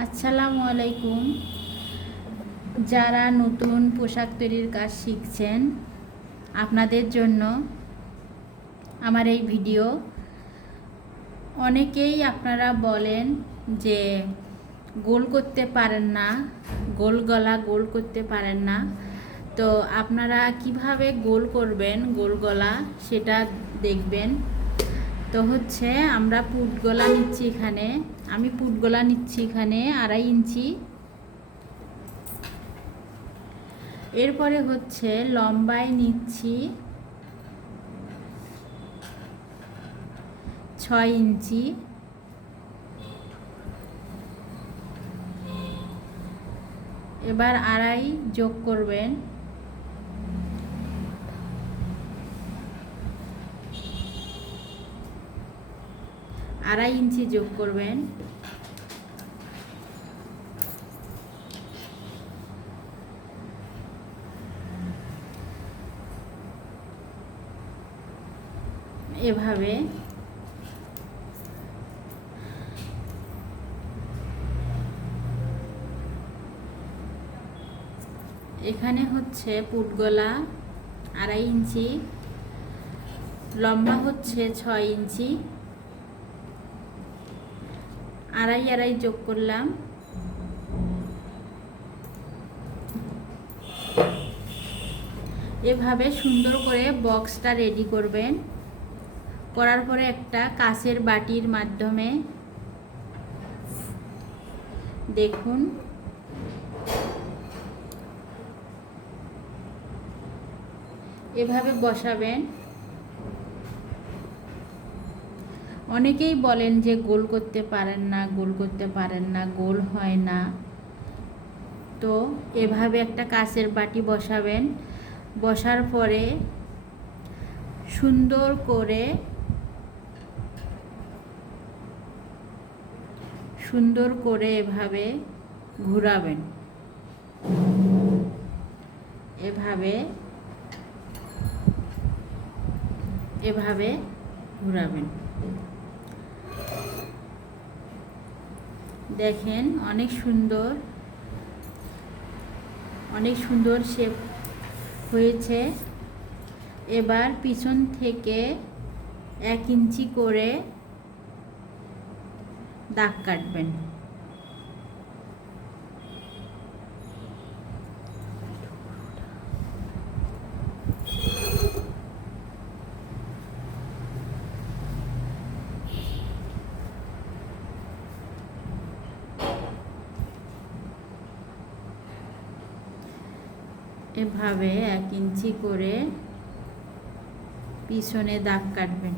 আসসালামু আলাইকুম। যারা নতুন পোশাক তৈরির কাজ শিখছেন, আপনাদের জন্য আমার এই ভিডিও। অনেকেই আপনারা বলেন যে গোল করতে পারেন না, গোল গলা গোল করতে পারেন না। তো আপনারা কিভাবে গোল করবেন, গোল গলা সেটা দেখবেন। তো হচ্ছে আমরা পুট গলা নিচ্ছি এখানে, আমি পুট গলা নিচ্ছি এখানে 2.5 ইঞ্চি। এরপরে হচ্ছে লম্বায় নিচ্ছি 6 ইঞ্চি। এবার 2.5 যোগ করবেন। আড়াই ইঞ্চি যোগ করবেন। এভাবে এখানে হচ্ছে পুট গলা 2.5 ইঞ্চি, লম্বা হচ্ছে 6 ইঞ্চি। 2.5 যোগ করলাম। এভাবে সুন্দর করে বক্সটা রেডি করবেন। করার পরে একটা কাঁচের বাটির মাধ্যমে দেখুন এভাবে বসাবেন। অনেকেই বলেন যে গোল করতে পারেন না, গোল করতে পারেন না, গোল হয় না। তো এভাবে একটা কাঁচের বাটি বসাবেন। বসার পরে সুন্দর করে এভাবে ঘোরাবেন। এভাবে ঘোরাবেন। দেখেন অনেক সুন্দর শেপ হয়েছে। এবার পিছন থেকে 1 ইঞ্চি করে দাগ কাটবেন। এভাবে 1 ইঞ্চি করে পিছনে দাগ কাটবেন।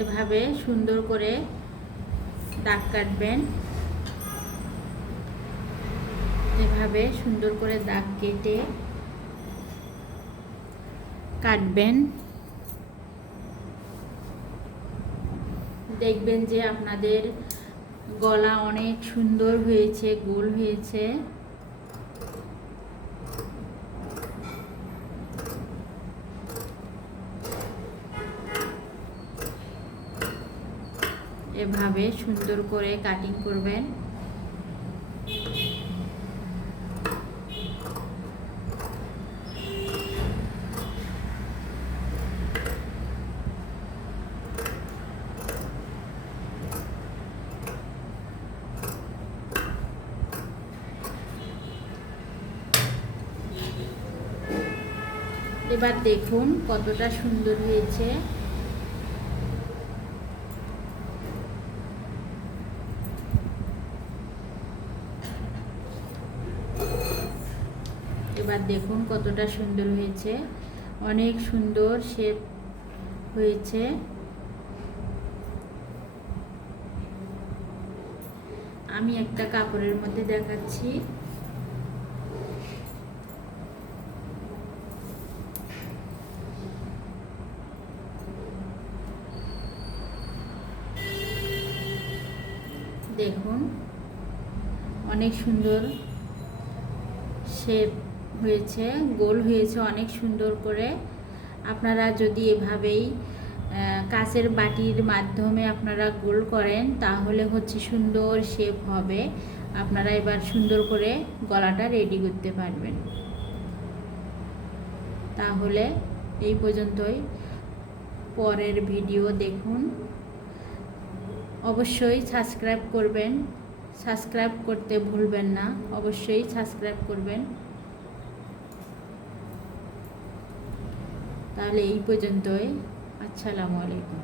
এভাবে সুন্দর করে দাগ কাটবেন। এভাবে সুন্দর করে দাগ কেটে কাটবেন। দেখবেন যে আপনাদের গলা অনেক সুন্দর হয়েছে, গোল হয়েছে। এভাবে সুন্দর করে কাটিং করবেন। এবার দেখুন কতটা সুন্দর হয়েছে। এবার দেখুন কতটা সুন্দর হয়েছে, অনেক সুন্দর শেপ হয়েছে। আমি একটা কাপড়ের মধ্যে দেখাচ্ছি। দেখুন অনেক সুন্দর শেপ হয়েছে, গোল হয়েছে অনেক সুন্দর করে। আপনারা যদি এভাবেই কাচের বাটির মাধ্যমে আপনারা গোল করেন তাহলে হচ্ছে সুন্দর শেপ হবে। আপনারা এবার সুন্দর করে গলাটা রেডি করতে পারবেন। তাহলে এই পর্যন্তই, পরের ভিডিও দেখুন। অবশ্যই সাবস্ক্রাইব করবেন, সাবস্ক্রাইব করতে ভুলবেন না, অবশ্যই সাবস্ক্রাইব করবেন। তাহলে এই পর্যন্তই, আসসালামু আলাইকুম।